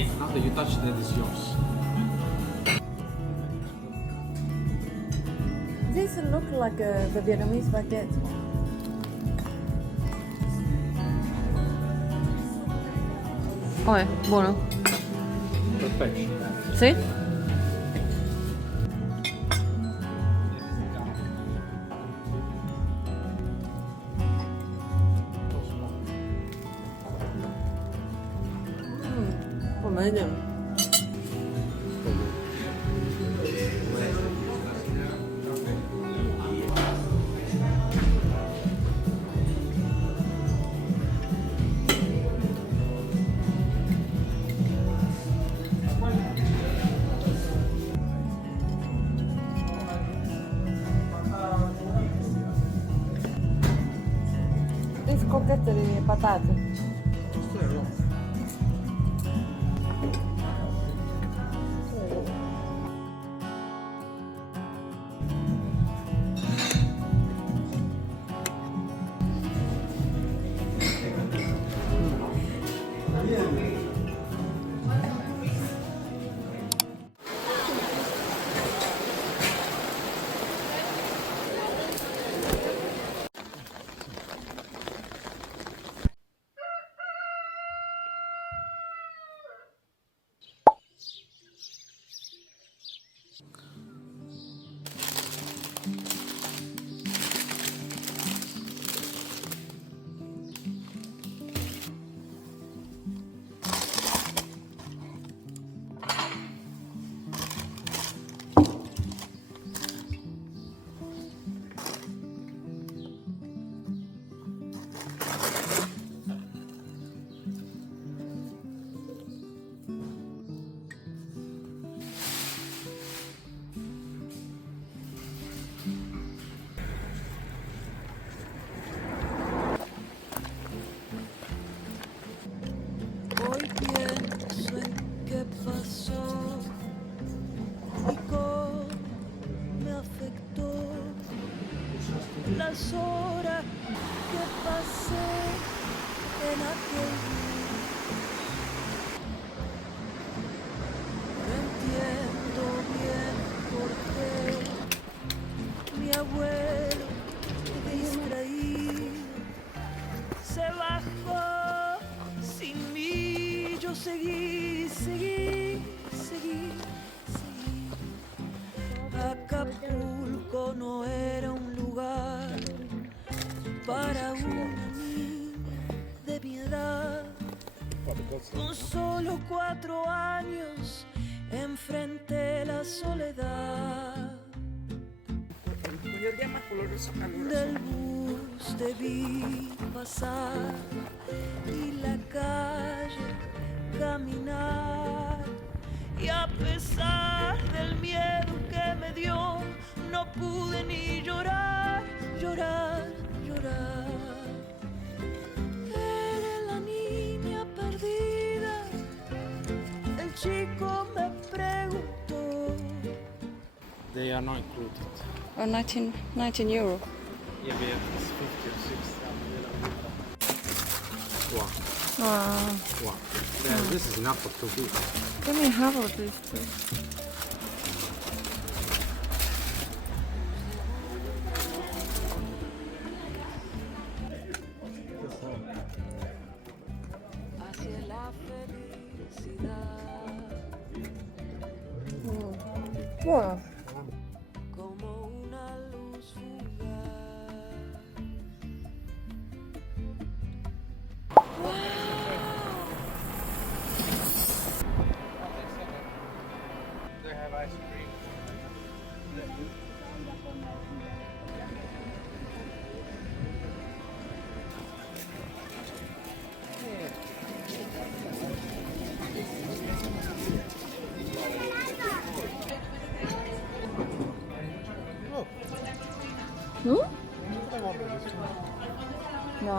After you touch, then it's yours. This look like the Vietnamese baguette. Oh, è buono. Perfection. Sì? Amazing. Scocchette di patate. Hoy pienso en qué pasó y cómo me afectó las horas que pasé en aquel día. No entiendo bien por qué mi abuelo distraído se bajó sin mí. Yo seguí. Acapulco no era un lugar para una niña de mi edad. Con solo 4 años enfrenté la soledad. Del bus te vi pasar y la calle caminar, y a pesar del miedo que me dio, no pude ni llorar. Eres la niña perdida, el chico me preguntó. They are not included. Oh, 19 euro. Yeah, but it's 50 or 60. Wow. Wow. Yeah, this is enough for 2 people. Give me half of this, please. Hacia la felicidad, Wow. como una luz fugaz. They have ice cream. Hmm? No.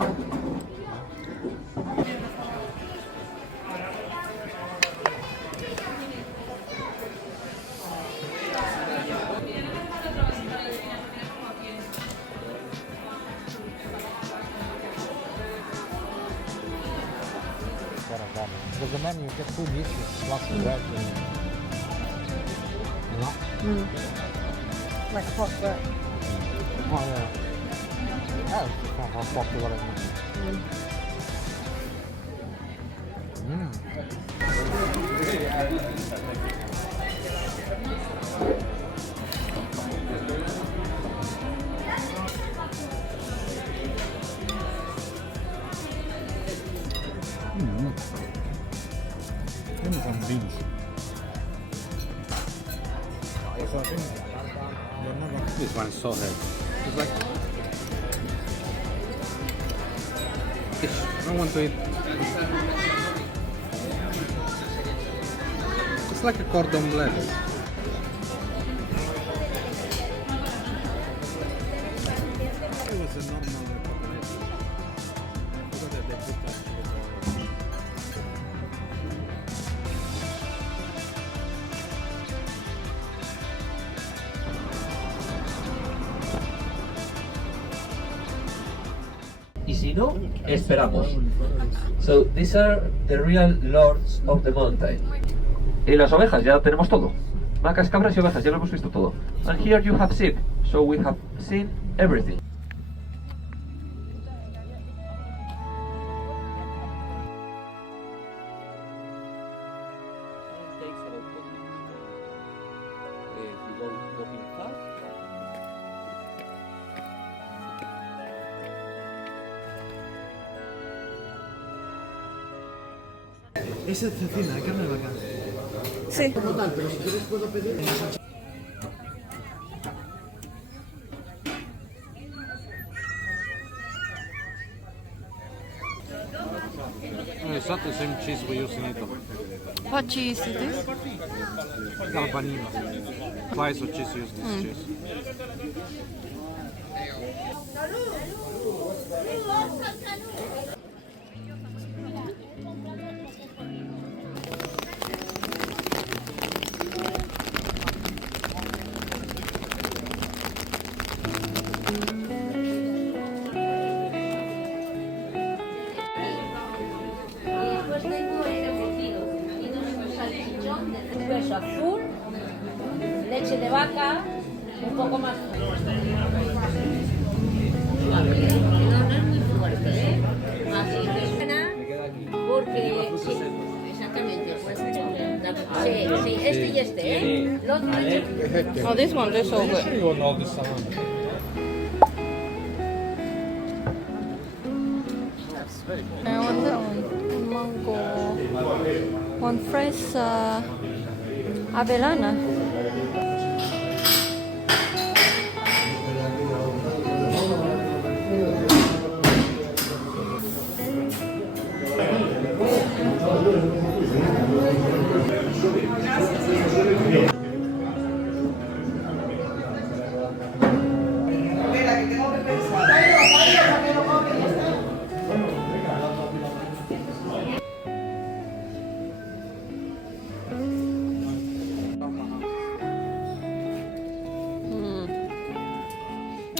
instead of ramen. Because the menu, you get 2 dishes plus the bread. You know? Like hot bread. Oh yeah. Yeah, it's hot popular. Give me some beans. This one is so heavy. It's like fish. I don't want to eat. It's like a cordon bleu. It was a normal coconut. Y si no, esperamos. So, these are the real lords of the mountain. Y las ovejas, ya tenemos todo. Vacas, cabras y ovejas, ya lo hemos visto todo. And here you have sheep, so we have seen everything. Esa es cecina, carne de vaca. Sí. Como tal, pero si quieres puedo pedir. It's not the same cheese we use in Italy. What cheese is this? Galbanino. Slice of cheese use this cheese. Después tengo el embutido, salchichón, hueso azul, leche de vaca, un poco más suave. No es muy fuerte, ¿eh? Así que suena porque sí, exactamente. Sí, este y este, ¿eh? Los otros. Oh, this one, this so good. You want all this salad? I want that one. Mango. One fresh avellana.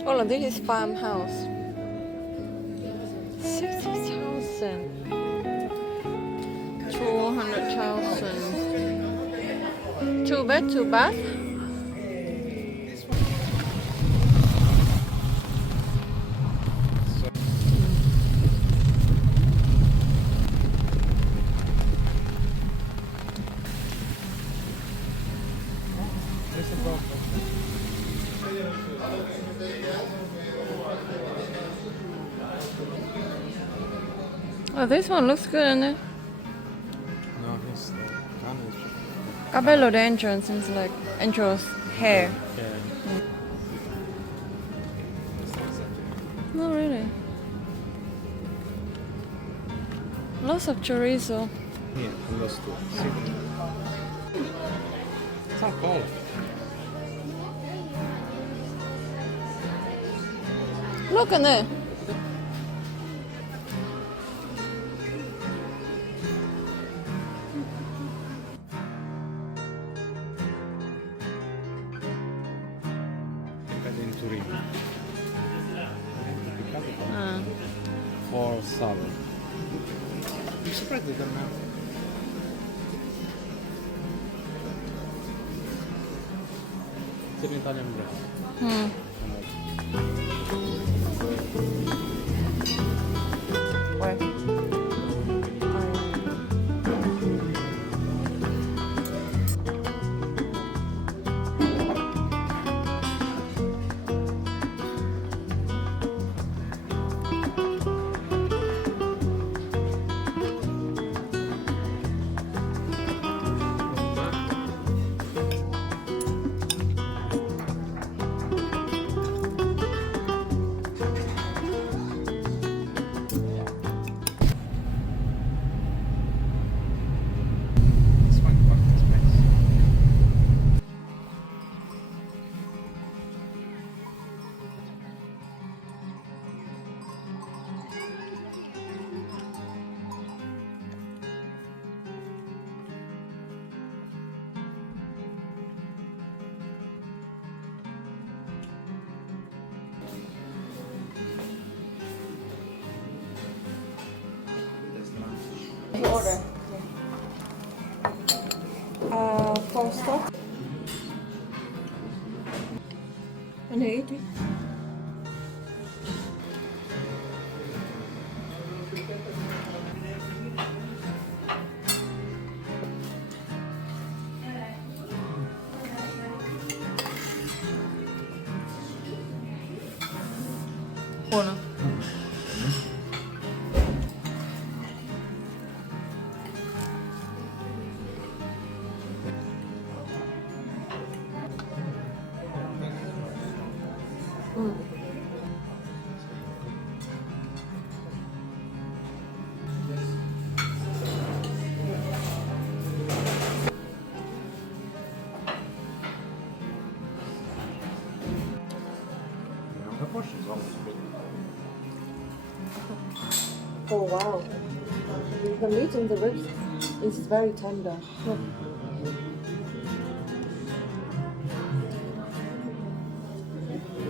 Oh, this is farmhouse. 60,000. 200,000. 2 bed, 2 bath. Oh, this one looks good, isn't it? No, it's the carne. Cabello, the entrance is like entrance hair. Yeah. No, really. Lots of chorizo. Yeah, and those two. It's not cold. Look at it. In Turin. Ah. For salad. pretty good now. Sitting on him. Where? It's fun to walk this place. Order. Posta. And eat it. Buono. Oh wow. The meat in the ribs is very tender. Look.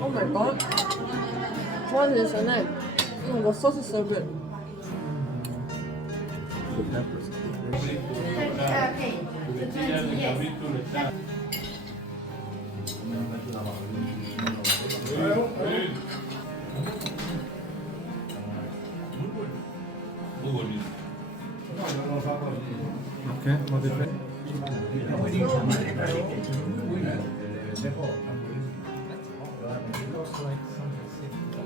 Oh my god. What is the name? Oh, the sauce is so good. Okay, what is it?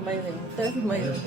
Amazing. That's amazing.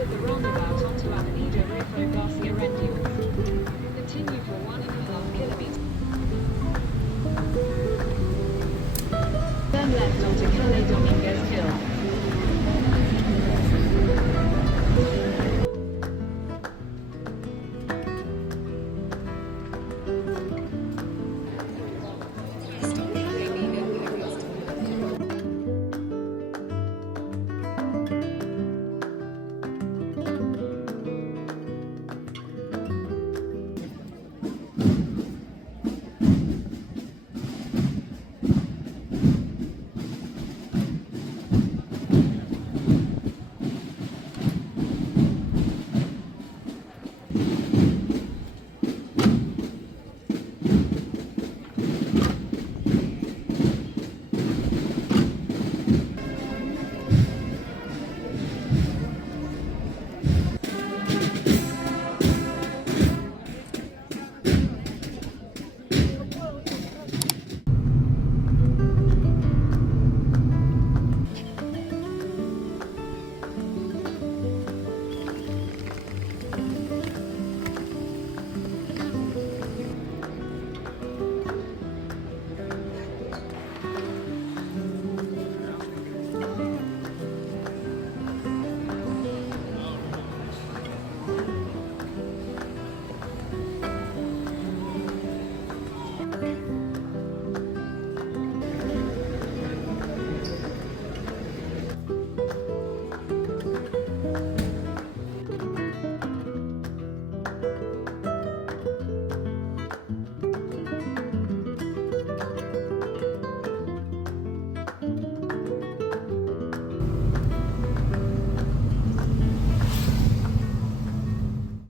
exit the roundabout onto Avenida Rico Garcia Renduez. Continue for 1.5 kilometers. Then left onto Calle Dominguez